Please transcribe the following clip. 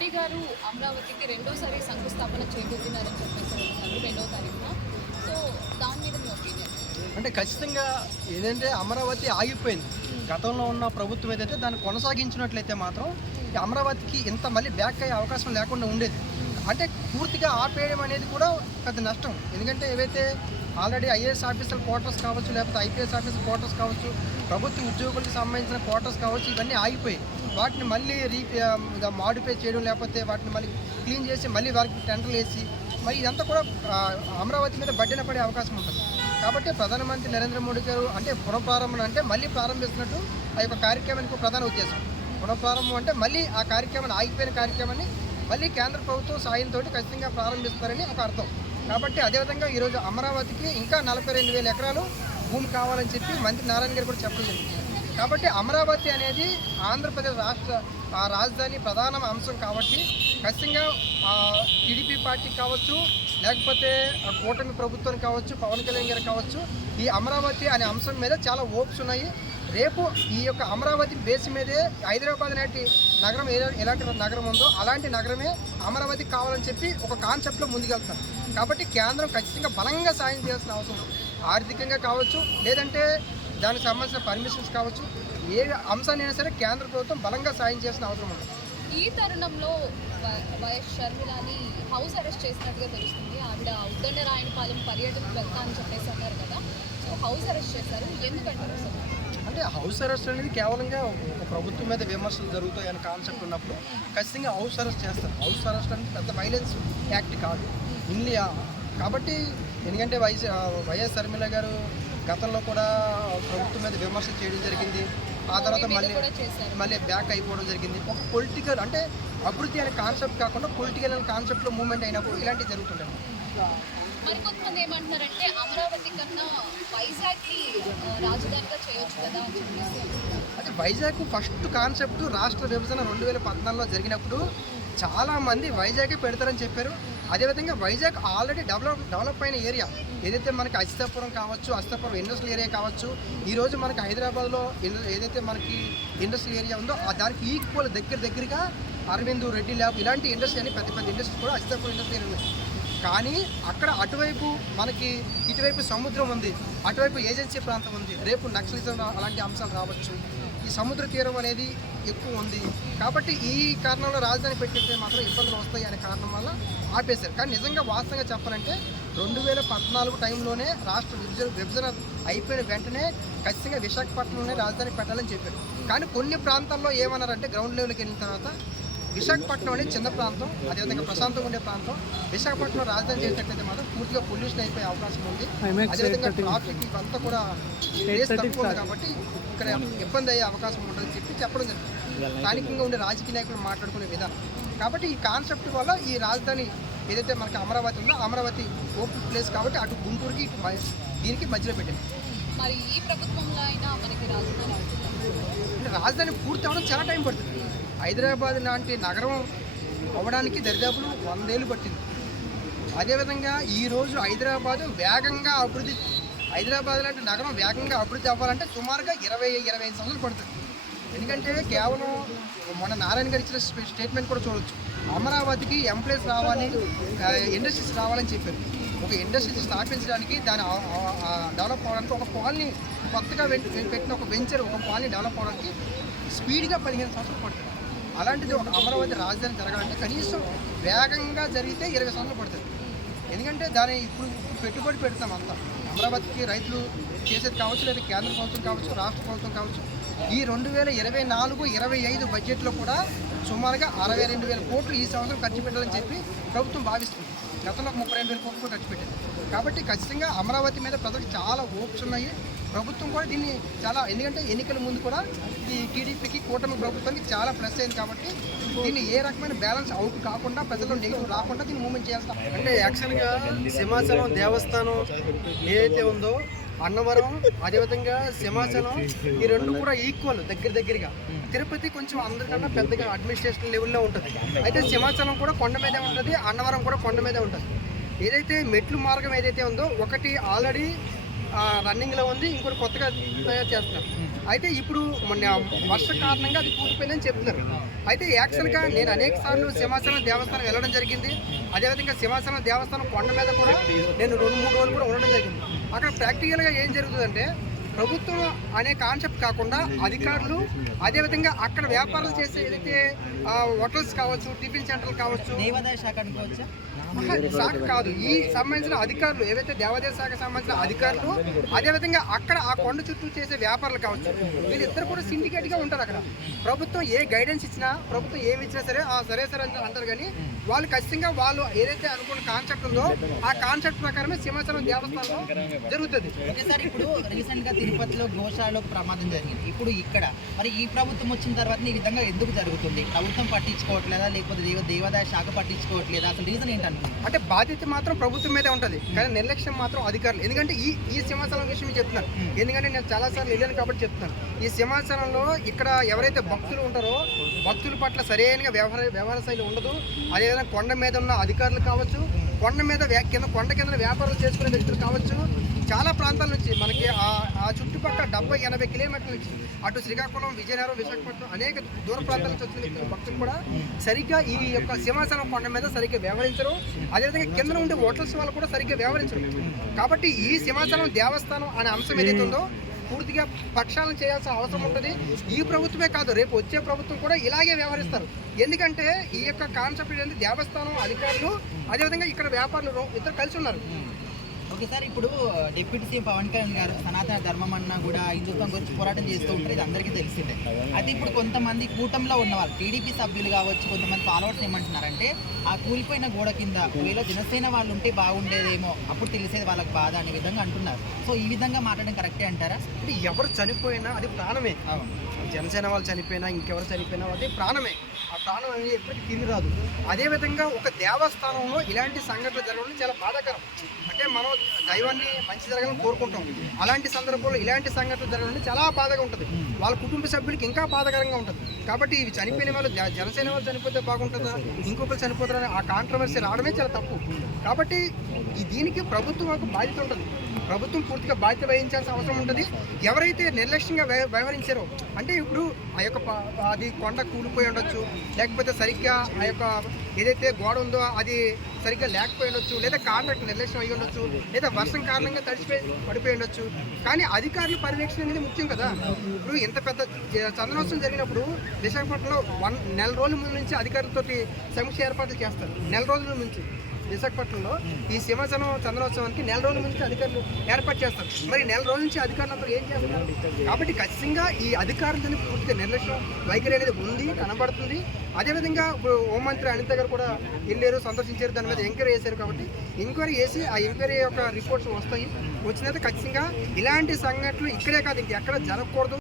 మోడీ గారు అమరావతికి రెండోసారి శంకుస్థాపన చేయబోతున్నారని చెప్పేసి అంటున్నారు రెండవ తారీఖున. సో దాని మీద మీ ఒపీనియన్? అంటే ఖచ్చితంగా ఏంటంటే అమరావతి ఆగిపోయింది. గతంలో ఉన్న ప్రభుత్వం ఏదైతే దాన్ని కొనసాగించినట్లయితే మాత్రం అమరావతికి ఇంత మళ్ళీ బ్యాక్ అయ్యే అవకాశం లేకుండా ఉండేది. అంటే పూర్తిగా ఆపేయడం అనేది కూడా పెద్ద నష్టం. ఎందుకంటే ఏవైతే ఆల్రెడీ ఐఏఎస్ ఆఫీసర్ క్వార్టర్స్ కావచ్చు లేకపోతే ఐపీఎస్ ఆఫీసర్ క్వార్టర్స్ కావచ్చు ప్రభుత్వ ఉద్యోగులకు సంబంధించిన క్వార్టర్స్ కావచ్చు ఇవన్నీ ఆగిపోయాయి. వాటిని మళ్ళీ రీ మాడిఫై చేయడం లేకపోతే వాటిని మళ్ళీ క్లీన్ చేసి మళ్ళీ వారికి టెండర్లు వేసి మరి ఇదంతా కూడా అమరావతి మీద బడ్డెన పడే అవకాశం ఉంటుంది. కాబట్టి ప్రధానమంత్రి నరేంద్ర మోడీ గారు అంటే పునఃప్రారంభం అంటే మళ్ళీ ప్రారంభిస్తున్నట్టు ఆ యొక్క కార్యక్రమానికి ప్రధాన ఉద్దేశం. పునఃప్రారంభం అంటే మళ్ళీ ఆ కార్యక్రమాన్ని ఆగిపోయిన కార్యక్రమాన్ని మళ్ళీ కేంద్ర ప్రభుత్వం సాయంతో ఖచ్చితంగా ప్రారంభిస్తారని ఒక అర్థం. కాబట్టి అదేవిధంగా ఈరోజు అమరావతికి ఇంకా నలభై రెండు వేల ఎకరాలు భూమి కావాలని చెప్పి మంత్రి నారాయణ గారు కూడా చెప్పడం జరిగింది. కాబట్టి అమరావతి అనేది ఆంధ్రప్రదేశ్ రాష్ట్ర ఆ రాజధాని ప్రధాన అంశం కాబట్టి ఖచ్చితంగా టీడీపీ పార్టీ కావచ్చు లేకపోతే కూటమి ప్రభుత్వం కావచ్చు పవన్ కళ్యాణ్ గారు కావచ్చు ఈ అమరావతి అనే అంశం మీద చాలా ఓప్స్ ఉన్నాయి. రేపు ఈ యొక్క అమరావతి బేస్ మీదే హైదరాబాద్ నాటి నగరం ఎలాంటి నగరం ఉందో అలాంటి నగరమే అమరావతి కావాలని చెప్పి ఒక కాన్సెప్ట్లో ముందుకెళ్తారు కాబట్టి కేంద్రం ఖచ్చితంగా బలంగా సాయం చేయాల్సిన అవసరం ఆర్థికంగా కావచ్చు లేదంటే దానికి సంబంధించిన పర్మిషన్స్ కావచ్చు ఏ అంశాన్ని అయినా సరే కేంద్ర ప్రభుత్వం బలంగా సాయం చేయాల్సిన అవసరం ఉంది. ఈ తరుణంలో వైఎస్ షర్మిలాని హౌస్ అరెస్ట్ చేసినట్టుగా తెలుస్తుంది. ఆవిడ ఉద్దండరాయనపాలెం పర్యటనకు వెళ్తా అని చెప్పేసి అన్నారు కదా. సో హౌస్ అరెస్ట్ చేశారు. ఎందుకంటారు అంటే హౌస్ అరెస్ట్ అనేది కేవలంగా ఒక ప్రభుత్వం మీద విమర్శలు జరుగుతాయి అనే కాన్సెప్ట్ ఉన్నప్పుడు ఖచ్చితంగా హౌస్ అరెస్ట్ చేస్తారు. హౌస్ అరెస్ట్ అంటే పెద్ద వైలెన్స్ యాక్ట్ కాదు. ఇండియా కాబట్టి ఎందుకంటే వైఎస్ వైఎస్ శర్మిల గారు గతంలో కూడా ప్రభుత్వం మీద విమర్శలు చేయడం జరిగింది. ఆ తర్వాత మళ్ళీ మళ్ళీ బ్యాక్ అయిపోవడం జరిగింది. ఒక పొలిటికల్ అంటే అభివృద్ధి అనే కాన్సెప్ట్ కాకుండా పొలిటికల్ అనే కాన్సెప్ట్లో మూవ్మెంట్ అయినప్పుడు ఇలాంటివి జరుగుతుంటాయి. మరి కొంతమంది ఏమంటున్నారంటే అమరావతి కన్నా వైజాగ్కి ఆ, రాజధానిగా చేయొచ్చు కదా అని చెప్పేసి. అంటున్నారు. అంటే వైజాగ్ ఫస్ట్ కాన్సెప్ట్ రాష్ట్ర విభజన రెండు వేల పద్నాలుగులో జరిగినప్పుడు చాలా మంది వైజాగే పెడతారని చెప్పారు. అదేవిధంగా వైజాగ్ ఆల్రెడీ డెవలప్ డెవలప్ అయిన ఏరియా. ఏదైతే మనకి అచితాపురం కావచ్చు అచితాపురం ఇండస్ట్రియల్ ఏరియా కావచ్చు ఈరోజు మనకి హైదరాబాద్లో ఏదైతే మనకి ఇండస్ట్రియల్ ఏరియా ఉందో దానికి ఈక్వల్ దగ్గర దగ్గరగా అరవింద్ రెడ్డి ల్యాబ్ ఇలాంటి ఇండస్ట్రీ అని పెద్ద పెద్ద ఇండస్ట్రీ కూడా అచితాపురం ఇండస్ట్రీ ఉన్నాయి. కానీ అక్కడ అటువైపు మనకి ఇటువైపు సముద్రం ఉంది అటువైపు ఏజెన్సీ ప్రాంతం ఉంది. రేపు నక్సలిజం అలాంటి అంశాలు రావచ్చు. ఈ సముద్ర తీరం అనేది ఎక్కువ ఉంది. కాబట్టి ఈ కారణంలో రాజధాని పెట్టితే మాత్రం ఇబ్బందులు వస్తాయి అనే కారణం వల్ల ఆపేశారు. కానీ నిజంగా వాస్తవంగా చెప్పాలంటే రెండు వేల పద్నాలుగు టైంలోనే రాష్ట్ర విభజన విభజన అయిపోయిన వెంటనే ఖచ్చితంగా విశాఖపట్నంలోనే రాజధాని పెట్టాలని చెప్పారు. కానీ కొన్ని ప్రాంతాల్లో ఏమన్నారంటే గ్రౌండ్ లెవెల్కి వెళ్ళిన తర్వాత విశాఖపట్నం అనేది చిన్న ప్రాంతం అదేవిధంగా ప్రశాంతంగా ఉండే ప్రాంతం. విశాఖపట్నం రాజధాని చేసినట్లయితే మాత్రం పూర్తిగా పొల్యూషన్ అయిపోయే అవకాశం ఉంది. అదేవిధంగా ట్రాఫిక్ ఇవంతా కూడా ప్లేస్ తక్కువ ఉంది కాబట్టి ఇక్కడ ఇబ్బంది అయ్యే అవకాశం ఉంటుందని చెప్పి చెప్పడం జరిగింది. స్థానికంగా ఉండే రాజకీయ నాయకులు మాట్లాడుకునే విధానం. కాబట్టి ఈ కాన్సెప్ట్ వల్ల ఈ రాజధాని ఏదైతే మనకి అమరావతి ఉందో అమరావతి ఓపెన్ ప్లేస్ కాబట్టి అటు గుంటూరుకి ఇటు దీనికి మధ్యలో పెట్టింది. మరి ఈ ప్రభుత్వంలో అయినా మనకి రాజధాని అవుతుంది అంటే రాజధాని పూర్తి అవ్వడం చాలా టైం పడుతుంది. హైదరాబాద్ లాంటి నగరం అవ్వడానికి దరిదాపులు వందేళ్ళు పట్టింది. అదేవిధంగా ఈరోజు హైదరాబాద్ వేగంగా అభివృద్ధి హైదరాబాద్ లాంటి నగరం వేగంగా అభివృద్ధి అవ్వాలంటే సుమారుగా ఇరవై ఇరవై ఐదు సంవత్సరాలు పడుతుంది. ఎందుకంటే కేవలం మన నారాయణ గారు ఇచ్చిన స్టేట్మెంట్ కూడా చూడొచ్చు. అమరావతికి ఎంప్లాయీస్ రావాలి ఇండస్ట్రీస్ రావాలని చెప్పారు. ఒక ఇండస్ట్రీస్ స్థాపించడానికి దాని డెవలప్ అవడానికి ఒక కాలనీ కొత్తగా పెట్టిన ఒక వెంచర్ ఒక కాలనీ డెవలప్ అవడానికి స్పీడ్గా పదిహేను సంవత్సరాలు పడుతుంది. అలాంటిది ఒక అమరావతి రాజధాని జరగాలంటే కనీసం వేగంగా జరిగితే ఇరవై సంవత్సరాలు పడుతుంది. ఎందుకంటే దాని ఇప్పుడు పెట్టుబడి పెడతాం అంతా. అమరావతికి రైతులు చేసేది కావచ్చు లేదా కేంద్ర ప్రభుత్వం కావచ్చు రాష్ట్ర ప్రభుత్వం కావచ్చు ఈ రెండు వేల ఇరవై నాలుగు ఇరవై ఐదు బడ్జెట్లో కూడా సుమారుగా అరవై రెండు వేల కోట్లు ఈ సంవత్సరం ఖర్చు పెట్టాలని చెప్పి ప్రభుత్వం భావిస్తుంది. గతంలో ఒక ముప్పై రెండు వేల కోట్లు కూడా ఖర్చు పెట్టింది కాబట్టి ఖచ్చితంగా అమరావతి మీద ప్రజలకు చాలా హోప్స్ ఉన్నాయి. ప్రభుత్వం కూడా దీన్ని చాలా ఎందుకంటే ఎన్నికల ముందు కూడా ఈ టీడీపీకి కూటమి ప్రభుత్వానికి చాలా ప్లస్ అయింది కాబట్టి దీన్ని ఏ రకమైన బ్యాలెన్స్ అవుట్ కాకుండా ప్రజల్లో నెగిటివ్ రాకుండా దీన్ని మూమెంట్ చేస్తాం. అంటే యాక్చువల్గా సింహాచలం దేవస్థానం ఏదైతే ఉందో అన్నవరం అదేవిధంగా సింహాచలం ఈ రెండు కూడా ఈక్వల్ దగ్గర దగ్గరగా. తిరుపతి కొంచెం అందరికన్నా పెద్దగా అడ్మినిస్ట్రేషన్ లెవెల్లో ఉంటుంది. అయితే సింహాచలం కూడా కొండ మీదే ఉంటుంది అన్నవరం కూడా కొండ మీదే ఉంటుంది. ఏదైతే మెట్లు మార్గం ఏదైతే ఉందో ఒకటి ఆల్రెడీ రన్నింగ్లో ఉంది ఇంకోటి కొత్తగా తయారు చేస్తున్నారు. అయితే ఇప్పుడు మొన్న వర్ష కారణంగా అది కూలిపోయిందని చెప్తున్నారు. అయితే యాక్చువల్గా నేను అనేక సార్లు సింహాచలం దేవస్థానం వెళ్ళడం జరిగింది. అదేవిధంగా సింహాచలం దేవస్థానం కొండ మీద కూడా నేను రెండు మూడు రోజులు కూడా ఉండడం జరిగింది. అక్కడ ప్రాక్టికల్గా ఏం జరుగుతుందంటే ప్రభుత్వం అనే కాన్సెప్ట్ కాకుండా అధికారులు అదేవిధంగా అక్కడ వ్యాపారాలు చేసే ఏదైతే హోటల్స్ కావచ్చు టిఫిన్ సెంటర్లు కావచ్చు దేవాదాయ శాఖ శాఖ కాదు. ఈ సంబంధించిన అధికారులు ఏవైతే దేవాదాయ శాఖ సంబంధించిన అధికారులు అదేవిధంగా అక్కడ ఆ కొండ చుట్టూ చేసే వ్యాపారులు కావచ్చు వీళ్ళిద్దరు కూడా సిండికేట్గా ఉంటారు అక్కడ. ప్రభుత్వం ఏ గైడెన్స్ ఇచ్చినా ప్రభుత్వం ఏమి ఇచ్చినా సరే ఆ సరే సరే అంటారు కానీ వాళ్ళు ఖచ్చితంగా వాళ్ళు ఏదైతే అనుకున్న కాన్సెప్ట్ ఉందో ఆ కాన్సెప్ట్ ప్రకారమే సింహాచలం దేవస్థానంలో జరుగుతుంది. ఓకే సార్ ఇప్పుడు రీసెంట్గా తిరుపతిలో గోశాలలో ప్రమాదం జరిగింది. ఇప్పుడు ఇక్కడ మరి ఈ ప్రభుత్వం వచ్చిన తర్వాత ఈ విధంగా ఎందుకు జరుగుతుంది? ప్రభుత్వం పట్టించుకోవట్లేదా? లేకపోతే దేవ దేవాదాయ శాఖ పట్టించుకోవట్లేదా? అసలు రీజన్ ఏంటనుకుంటున్నారు అంటే బాధ్యత మాత్రం ప్రభుత్వం మీదే ఉంటుంది. కానీ నిర్లక్ష్యం మాత్రం అధికారులు. ఎందుకంటే ఈ ఈ సింహాచలం విషయం చెప్తున్నాను ఎందుకంటే నేను చాలాసార్లు వెళ్ళాను కాబట్టి చెప్తున్నాను. ఈ సింహాచలంలో ఇక్కడ ఎవరైతే భక్తులు ఉంటారో భక్తుల పట్ల సరైన వ్యవహార వ్యవహార శైలి ఉండదు. ఏదైనా కొండ మీద ఉన్న అధికారులు కావచ్చు కొండ మీద వ్యా- కింద కొండ కింద వ్యాపారాలు చేసుకునే వ్యక్తులు కావచ్చు చాలా ప్రాంతాల నుంచి మనకి ఆ చుట్టుపక్కల డెబ్బై ఎనభై కిలోమీటర్ల నుంచి అటు శ్రీకాకుళం విజయనగరం విశాఖపట్నం అనేక దూర ప్రాంతాల నుంచి వచ్చిన భక్తులు కూడా సరిగ్గా ఈ యొక్క సింహాసనం కొండ మీద సరిగ్గా వ్యవహరించరు. అదేవిధంగా కింద ఉండే హోటల్స్ వాళ్ళు కూడా సరిగ్గా వ్యవహరించరు. కాబట్టి ఈ సింహాసనం దేవస్థానం అనే అంశం ఏదైతే ఉందో పూర్తిగా పక్షాలను చేయాల్సిన అవసరం ఉంటుంది. ఈ ప్రభుత్వమే కాదు రేపు వచ్చే ప్రభుత్వం కూడా ఇలాగే వ్యవహరిస్తారు. ఎందుకంటే ఈ యొక్క కాన్సెప్ట్ ఏంటంటే దేవస్థానం అధికారులు అదేవిధంగా ఇక్కడ వ్యాపారులు ఇద్దరు కలిసి ఉన్నారు. ఓకే సార్ ఇప్పుడు డిప్యూటీ సీఎం పవన్ కళ్యాణ్ గారు సనాతన ధర్మం అన్న కూడా హిందుత్వం గురించి పోరాటం చేస్తూ ఉంటారు ఇది అందరికీ తెలిసిందే. అయితే ఇప్పుడు కొంతమంది కూటమిలో ఉన్నవాళ్ళు టీడీపీ సభ్యులు కావచ్చు కొంతమంది ఫాలోవర్స్ ఏమంటున్నారంటే ఆ కూలిపోయిన గోడ కింద ఒకవేళ జనసేన వాళ్ళు ఉంటే బాగుండేదేమో అప్పుడు తెలిసేది వాళ్ళకి బాధ అనే విధంగా అంటున్నారు. సో ఈ విధంగా మాట్లాడడం కరెక్టే అంటారా? అంటే ఎవరు చనిపోయినా అది ప్రాణమే. జనసేన వాళ్ళు చనిపోయినా ఇంకెవరు చనిపోయినా అదే ప్రాణమే. ఆ ప్రాణం అనేది ఎప్పటికీ తిరిగి రాదు. అదేవిధంగా ఒక దేవస్థానంలో ఇలాంటి సంఘటనలు జరగడం చాలా బాధాకరం. అంటే మనం దైవాన్ని మంచి జరగాలని కోరుకుంటాం. అలాంటి సందర్భంలో ఇలాంటి సంఘటనలు జరగడం చాలా బాధగా ఉంటుంది. వాళ్ళ కుటుంబ సభ్యులకి ఇంకా బాధకరంగా ఉంటుంది. కాబట్టి ఇవి చనిపోయిన వాళ్ళు జనసేన వాళ్ళు చనిపోతే బాగుంటుందా? ఇంకొకరు చనిపోతారని ఆ కాంట్రవర్సీ రావడమే చాలా తప్పు. కాబట్టి దీనికి ప్రభుత్వం ఒక బాధ్యత ఉంటుంది. ప్రభుత్వం పూర్తిగా బాధ్యత వహించాల్సిన అవసరం ఉంటుంది. ఎవరైతే నిర్లక్ష్యంగా వ్యవ- వ్యవహరించారో అంటే ఇప్పుడు ఆ యొక్క అది కొండ కూలిపోయి ఉండొచ్చు లేకపోతే సరిగ్గా ఆ యొక్క ఏదైతే గోడ ఉందో అది సరిగ్గా లేకపోయి ఉండొచ్చు లేదా కాంట్రాక్ట్ నిర్లక్ష్యం అయ్యి ఉండొచ్చు లేదా వర్షం కారణంగా తడిచిపోయి పడిపోయి ఉండొచ్చు. కానీ అధికారుల పర్యవేక్షణ అనేది ముఖ్యం కదా. ఇప్పుడు ఇంత పెద్ద జ- చందనోత్సవం జరిగినప్పుడు విశాఖపట్నంలో వన్ నెల రోజుల ముందు నుంచి అధికారులతోటి సమీక్ష ఏర్పాట్లు చేస్తారు. నెల రోజుల నుంచి. విశాఖపట్నంలో ఈ సింహాచలం చంద్రోత్సవానికి నెల రోజుల నుంచి అధికారులు ఏర్పాటు చేస్తారు. మరి నెల రోజుల నుంచి అధికారులు అందరూ ఏం చేస్తున్నారు? కాబట్టి ఖచ్చితంగా ఈ అధికారులని పూర్తిగా నిర్లక్ష్యం వైఖరి అనేది ఉంది కనబడుతుంది. అదేవిధంగా ఇప్పుడు హోంమంత్రి అనిత గారు కూడా వెళ్ళారు సందర్శించారు దాని మీద ఎంక్వైరీ చేశారు కాబట్టి ఎంక్వైరీ చేసి ఆ ఎంక్వైరీ యొక్క రిపోర్ట్స్ వస్తాయి. వచ్చినది ఖచ్చితంగా ఇలాంటి సంఘటనలు ఇక్కడే కాదు ఇంకెక్కడ జరగకూడదు.